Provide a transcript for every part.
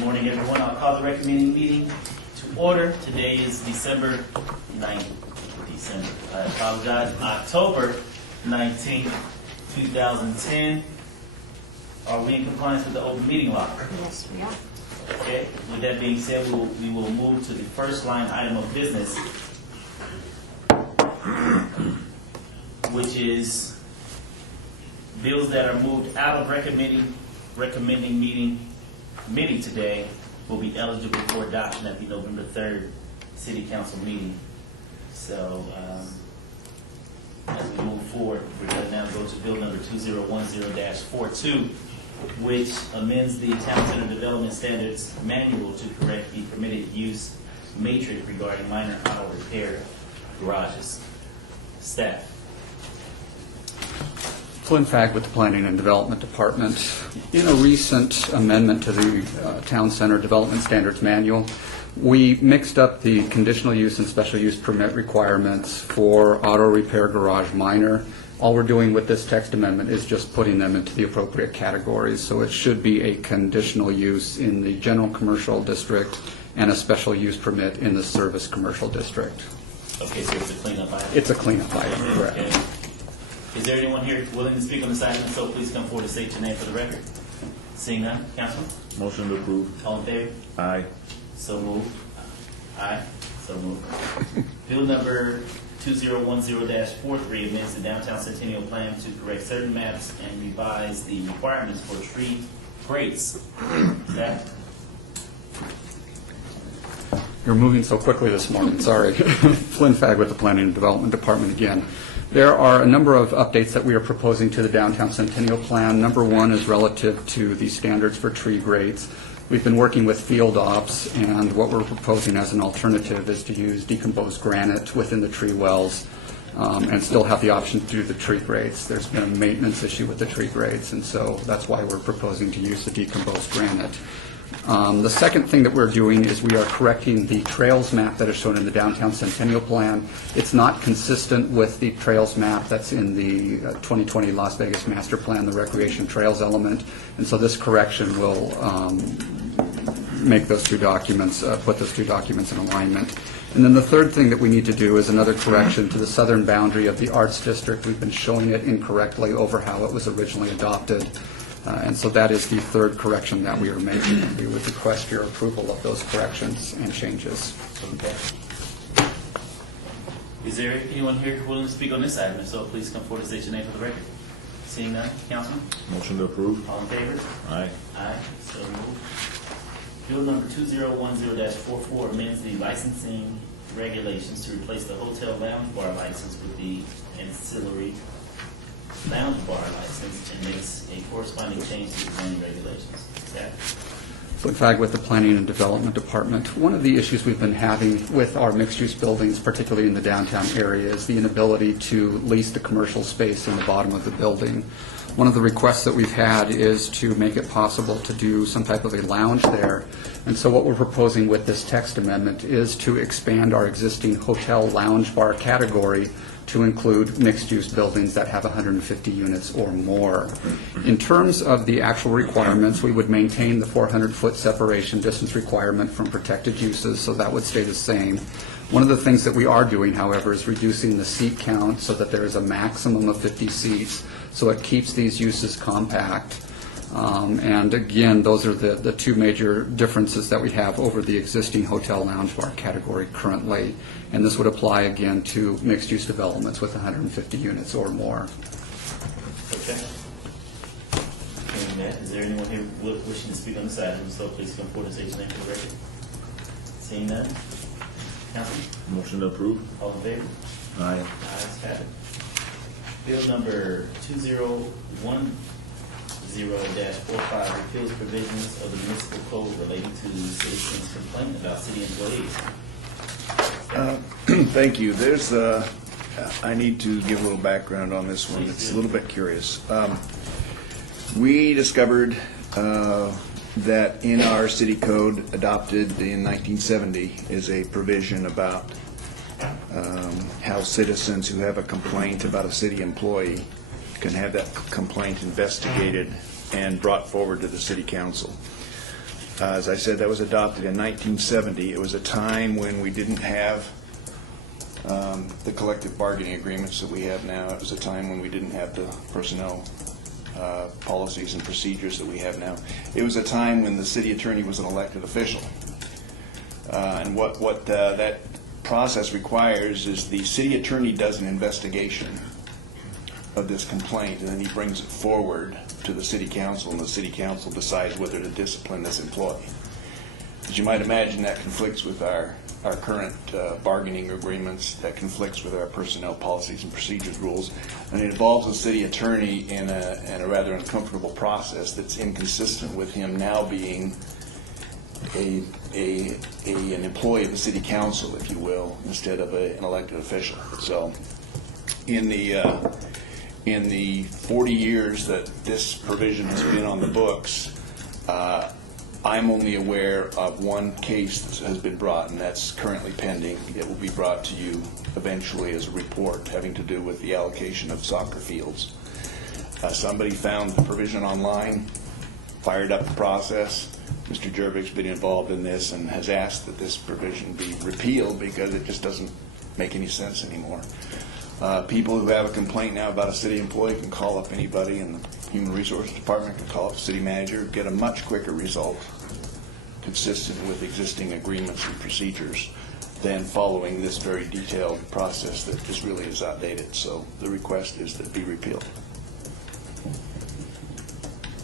Good morning, everyone. I'll call the recommending meeting to order. Today is December 9th. I apologize. October 19th, 2010. Are we in compliance with the open meeting law? Yes, we are. Okay. With that being said, we will move to the first line item of business, which is bills that are moved out of recommending meeting today will be eligible for adoption at the November 3rd City Council meeting. So as we move forward, we're going to now go to bill number 2010-42, which amends the Town Center Development Standards Manual to correct the permitted use matrix regarding minor auto repair garages. Staff. Flynn Fagg with the Planning and Development Department. In a recent amendment to the Town Center Development Standards Manual, we mixed up the conditional use and special use permit requirements for auto repair garage minor. All we're doing with this text amendment is just putting them into the appropriate categories. So it should be a conditional use in the general commercial district and a special use permit in the service commercial district. Okay, so it's a cleanup item. It's a cleanup item, correct. Okay. Is there anyone here willing to speak on this item? So please come forward and state your name for the record. Seeing none, Councilman? Motion to approve. All in favor? Aye. So moved. Aye. So moved. Bill number 2010-43 amends the Downtown Centennial Plan to correct certain maps and revise the requirements for tree grates. That You're moving so quickly this morning, sorry. Flynn Fagg with the Planning and Development Department again. There are a number of updates that we are proposing to the Downtown Centennial Plan. Number one is relative to the standards for tree grades. We've been working with Field Ops, and what we're proposing as an alternative is to use decomposed granite within the tree wells and still have the option to do the tree grades. There's been a maintenance issue with the tree grades, and so that's why we're proposing to use the decomposed granite. The second thing that we're doing is we are correcting the trails map that is shown in the Downtown Centennial Plan. It's not consistent with the trails map that's in the 2020 Las Vegas Master Plan, the recreation trails element, and so this correction will make those two documents, put those two documents in alignment. And then the third thing that we need to do is another correction to the southern boundary of the Arts District. We've been showing it incorrectly over how it was originally adopted. And so that is the third correction that we are making. We would request your approval of those corrections and changes. okay. Is there anyone here willing to speak on this item? If so, please come forward and state your name for the record. Seeing none, Councilman? Motion to approve. All in favor? Aye. Aye. So moved. Bill number 2010-44 amends the licensing regulations to replace the hotel lounge bar license with the ancillary lounge bar license and makes a corresponding change to the zoning regulations. Staff? Flynn Fagg with the Planning and Development Department. One of the issues we've been having with our mixed-use buildings, particularly in the downtown area, is the inability to lease the commercial space in the bottom of the building. One of the requests that we've had is to make it possible to do some type of a lounge there. And so what we're proposing with this text amendment is to expand our existing hotel lounge bar category to include mixed-use buildings that have 150 units or more. In terms of the actual requirements, we would maintain the 400-foot separation distance requirement from protected uses, so that would stay the same. One of the things that we are doing, however, is reducing the seat count so that there is a maximum of 50 seats, so it keeps these uses compact. And again, those are the two major differences that we have over the existing hotel lounge bar category currently. And this would apply again to mixed-use developments with 150 units or more. Okay. Hearing that, is there anyone here wishing to speak on this item? So please come forward and state your name for the record. Seeing none, Councilman? Motion to approve. All in favor? Aye. Ayes have it. Bill number 2010-45 repeals provisions of the municipal code relating to citizens' complaint about city employees. Thank you. There's I need to give a little background on this one. It's a little bit curious. We discovered that in our city code adopted in 1970 is a provision about how citizens who have a complaint about a city employee can have that complaint investigated and brought forward to the city council. As I said, that was adopted in 1970. It was a time when we didn't have the collective bargaining agreements that we have now. It was a time when we didn't have the personnel policies and procedures that we have now. It was a time when the city attorney was an elected official. And what that process requires is the city attorney does an investigation of this complaint, and then he brings it forward to the city council, and the city council decides whether to discipline this employee. As you might imagine, that conflicts with our current bargaining agreements, that conflicts with our personnel policies and procedures rules, and it involves the city attorney in a rather uncomfortable process that's inconsistent with him now being an employee of the city council, if you will, instead of an elected official. So in the 40 years that this provision has been on the books, I'm only aware of one case that has been brought, and that's currently pending. It will be brought to you eventually as a report having to do with the allocation of soccer fields. Somebody found the provision online, fired up the process. Mr. Jervig's been involved in this and has asked that this provision be repealed because it just doesn't make any sense anymore. People who have a complaint now about a city employee can call up anybody in the Human Resources Department, can call up the city manager, get a much quicker result consistent with existing agreements and procedures than following this very detailed process that just really is outdated. So the request is that it be repealed.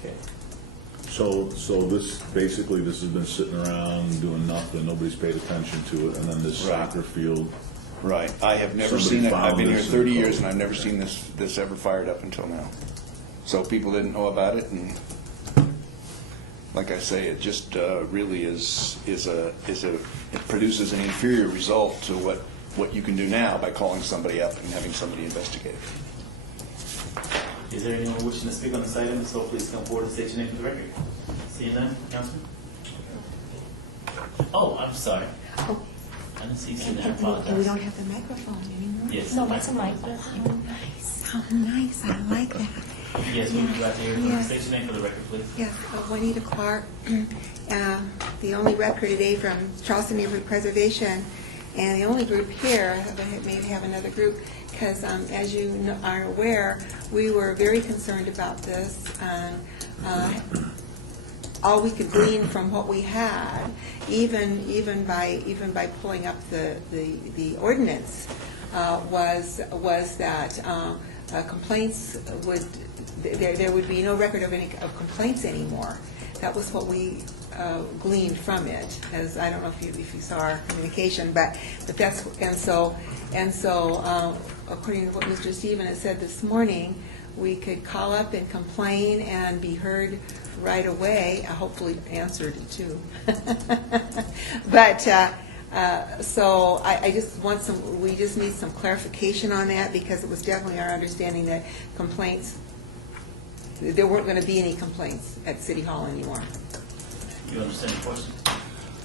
Okay. So this, basically, this has been sitting around doing nothing, nobody's paid attention to it, and then this Right. soccer field, Right. I have never Somebody seen it. I've found been here this 30 and- years, and I've never seen this ever fired up until now. So people didn't know about it, and like I say, it just really it produces an inferior result to what you can do now by calling somebody up and having somebody investigate. Is there anyone wishing to speak on this item? So please come forward and state your name for the record. Seeing none, Councilman? Oh, I'm sorry. Oh, I didn't see you sitting there. I and we apologize. don't have the microphone anymore. Yes. No, it's a mic. Oh, nice. Oh, nice. I like that. Yes, we'll be glad to hear from you. Yes. State your name for the record, please. Yeah, Juanita Clark, the only rep here today from Charleston Neighborhood Preservation, and the only group here, but maybe have another group, because as you are aware, we were very concerned about this. All we could glean from what we had, even by pulling up the ordinance, was that complaints there would be no record of complaints anymore. That was what we gleaned from it. As I don't know if you saw our communication, but that's and so according to what Mr. Stephen has said this morning, we could call up and complain and be heard right away, hopefully answered too. But so I just want we just need some clarification on that, because it was definitely our understanding that complaints, there weren't going to be any complaints at City Hall anymore. You understand the question?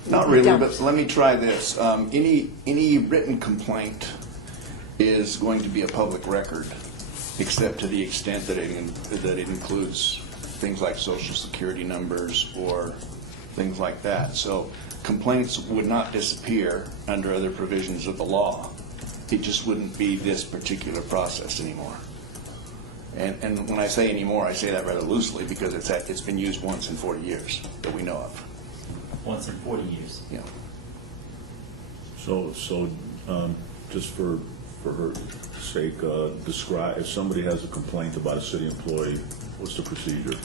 Not really, Don't. but let me try this. Any written complaint is going to be a public record, except to the extent that it includes things like social security numbers or things like that. So complaints would not disappear under other provisions of the law. It just wouldn't be this particular process anymore. And when I say anymore, I say that rather loosely, because it's been used once in 40 years that we know of. Once in 40 years. Yeah. so just for her sake, describe, if somebody has a complaint about a city employee, what's the procedure?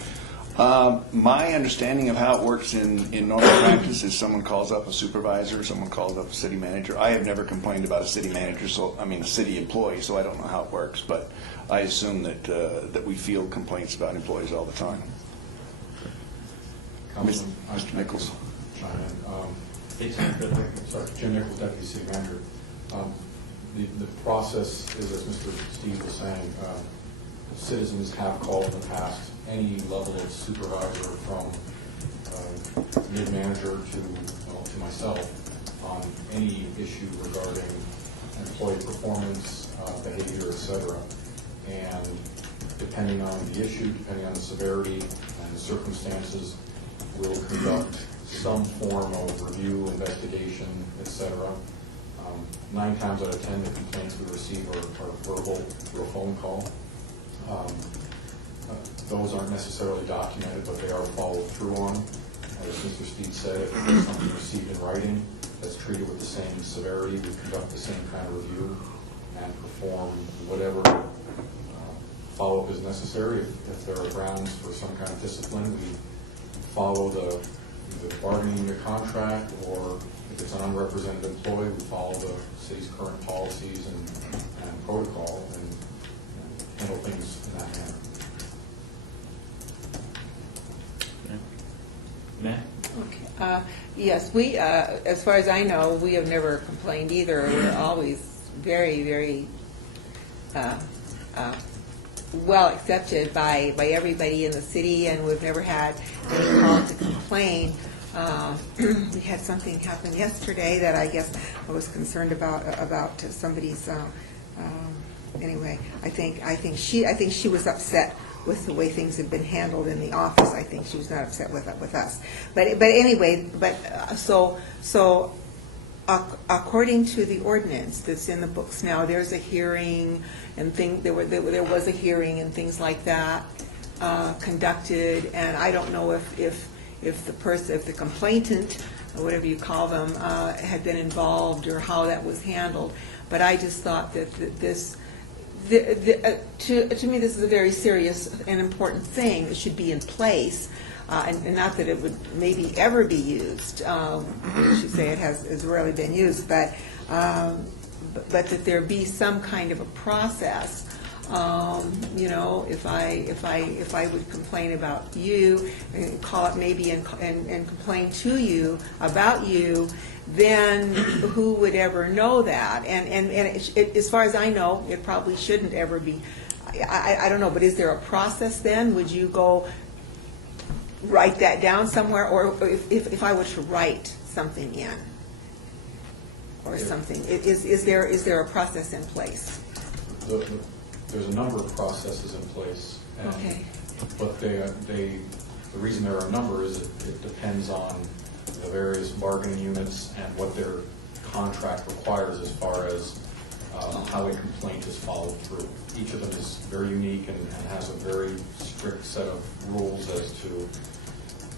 My understanding of how it works in normal practice is someone calls up a supervisor, someone calls up a city manager. I have never complained about a city manager, a city employee, so I don't know how it works, but I assume that we field complaints about employees all the time. Councilman, Mr. Nichols. Chime in. State your name for the record. Sorry, Jim Nichols, Deputy City Manager. The process is, as Mr. Steve was saying, citizens have called in the past any level of supervisor, from mid-manager to myself, on any issue regarding employee performance, behavior, etc. And depending on the issue, depending on the severity and the circumstances, we'll conduct some form of review, investigation, etc. 9 times out of 10, the complaints we receive are verbal through a phone call. Those aren't necessarily documented, but they are followed through on. As Mr. Steed said, if there's something received in writing that's treated with the same severity, we conduct the same kind of review and perform whatever follow-up is necessary. If there are grounds for some kind of discipline, we follow the bargaining unit contract, or if it's an unrepresented employee, we follow the city's current policies and protocol and handle things in that manner. Matt? Okay. Yes, we, as far as I know, we have never complained either. We're always very, very well accepted by everybody in the city, and we've never had any call to complain. We had something happen yesterday that I guess I was concerned about somebody's. Anyway, I think she was upset with the way things have been handled in the office. I think she was not upset with us. But anyway, so according to the ordinance that's in the books now, there's a hearing and there was a hearing and things like that conducted, and I don't know if the complainant, or whatever you call them, had been involved or how that was handled. But I just thought that to me, this is a very serious and important thing that should be in place, and not that it would maybe ever be used. I should say it has rarely been used, but that there be some kind of a process. You know, if I would complain about you and call it maybe and complain to you about you, then who would ever know that? And as far as I know, it probably shouldn't ever be. I don't know, but is there a process then? Would you go write that down somewhere, or if I were to write something in or something, is there a process in place? There's a number of processes in place, and, Okay. but the reason there are a number is it depends on the various bargaining units and what their contract requires as far as how a complaint is followed through. Each of them is very unique and has a very strict set of rules as to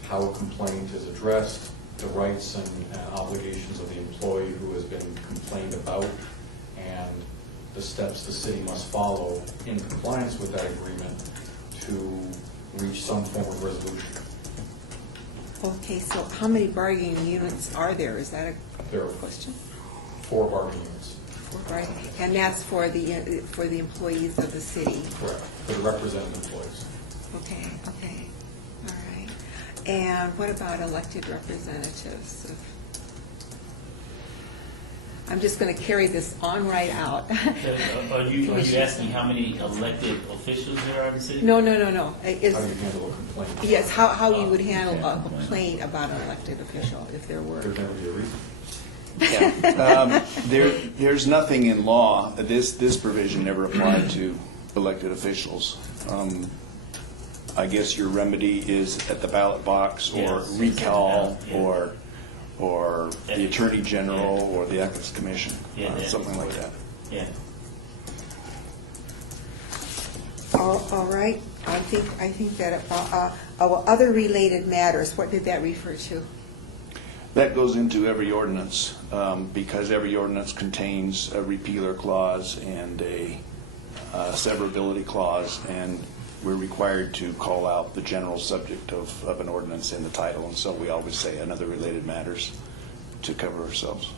how a complaint is addressed, the rights and obligations of the employee who has been complained about, and the steps the city must follow in compliance with that agreement to reach some form of resolution. Okay, so how many bargaining units are there? Is that There a are question? 4 bargaining units. Right, and that's for the employees of the city. Correct. For the represented employees. Okay, all right. And what about elected representatives? I'm just going to carry this on right out. Are you asking how many elected officials there are in the city? No. How do you handle a complaint? Yes, how you would handle a complaint about an elected official if there were. There's never be a reason. There's nothing in law, this provision never applied to elected officials. I guess your remedy is at the ballot box, or Yes. recall, Yeah. or the Attorney General, or the Ethics Commission, Yeah, something like that. Yeah. All right, I think that other related matters, what did that refer to? That goes into every ordinance, because every ordinance contains a repealer clause and a severability clause, and we're required to call out the general subject of an ordinance in the title, and so we always say another related matters to cover ourselves.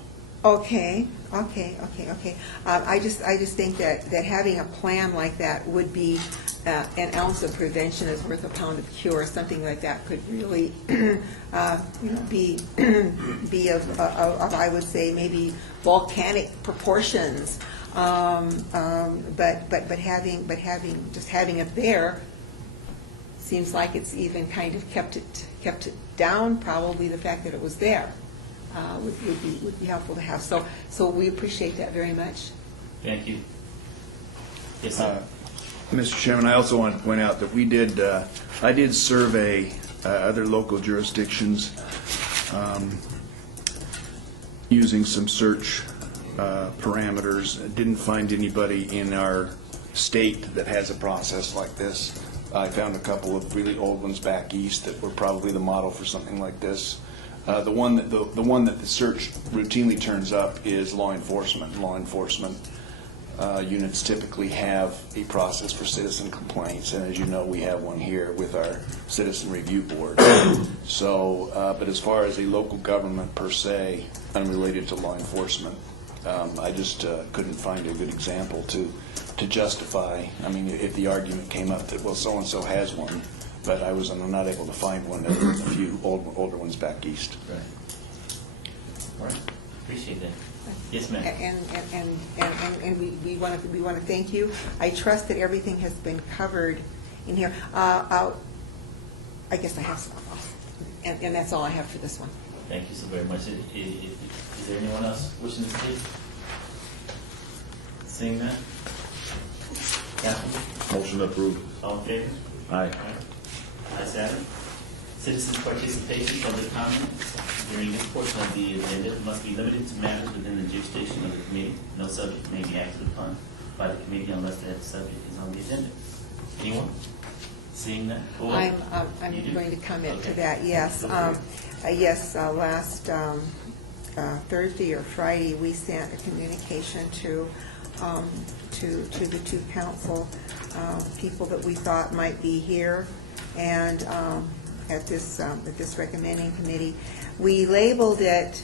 Okay. I just think that having a plan like that would be an ounce of prevention is worth a pound of cure. Something like that could really be of I would say maybe volcanic proportions. But having it there seems like it's even kind of kept it down. Probably the fact that it was there would be helpful to have. So we appreciate that very much. Thank you. Yes, sir. Mr. Chairman, I also want to point out that I did survey other local jurisdictions using some search parameters. Didn't find anybody in our state that has a process like this. I found a couple of really old ones back east that were probably the model for something like this. The one that the search routinely turns up is law enforcement. Law enforcement units typically have a process for citizen complaints, and as you know, we have one here with our Citizen Review Board. So, but as far as a local government per se, unrelated to law enforcement, I just couldn't find a good example to justify. I mean, if the argument came up that, well, so-and-so has one, but I was not able to find one. There were a few older ones back east. Right. All right, appreciate that. Yes, ma'am. And we want to thank you. I trust that everything has been covered in here. I guess I have some, and that's all I have for this one. Thank you so very much. Is there anyone else wishing to speak? Seeing that? Councilman? Motion approved. All in favor? Aye. Ayes have it. Citizens' participation, public comments during this portion of the agenda must be limited to matters within the jurisdiction of the committee. No subject may be acted upon by the committee unless that subject is on the agenda. Anyone? Seeing that? Or- I'm You do? going to comment to Okay. that, yes. Yes, last Thursday or Friday, we sent a communication to the two council people that we thought might be here, and at this recommending committee. We labeled it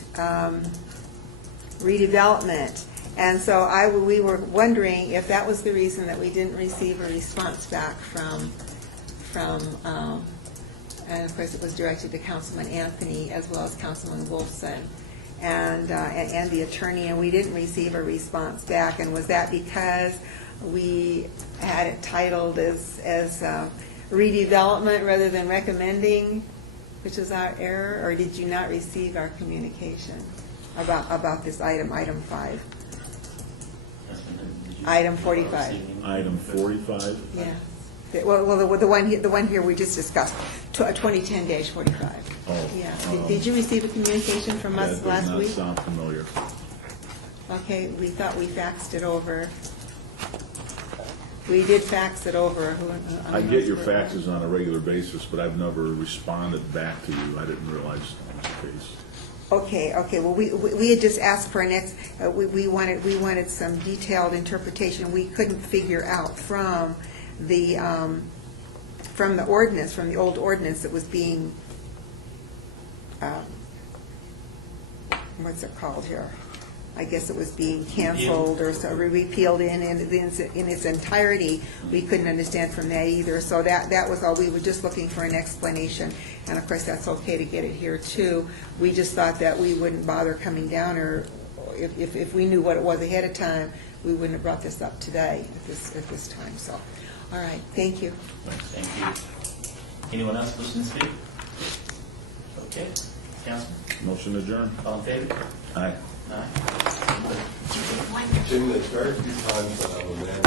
redevelopment, and so we were wondering if that was the reason that we didn't receive a response back from and of course it was directed to Councilman Anthony as well as Councilman Wolfson and the attorney, and we didn't receive a response back. And was that because we had it titled as redevelopment rather than recommending, which is our error, or did you not receive our communication about this item 5? Did you- Item 45. Item 45. Yeah. Well, the one here we just discussed, 2010-45. Oh, Yeah. Did you receive a communication from us last That week? does not sound familiar. Okay, we thought we faxed it over. We did fax it over. I get your faxes on a regular basis, but I've never responded back to you. I didn't realize that was the case. Okay, well, we had just asked for we wanted some detailed interpretation. We couldn't figure out from the ordinance, from the old ordinance that was being, what's it called here? I guess it was being canceled or so repealed in its entirety. We couldn't understand from that either. So that was all. We were just looking for an explanation. And of course, that's okay to get it here too. We just thought that we wouldn't bother coming down, or if we knew what it was ahead of time, we wouldn't have brought this up today at this time. So, all right, thank you. Right, thank you. Anyone else wishing to speak? Okay, Councilman, Motion adjourned. all in favor? Aye. Aye. Jim, there's very few times that I'm a man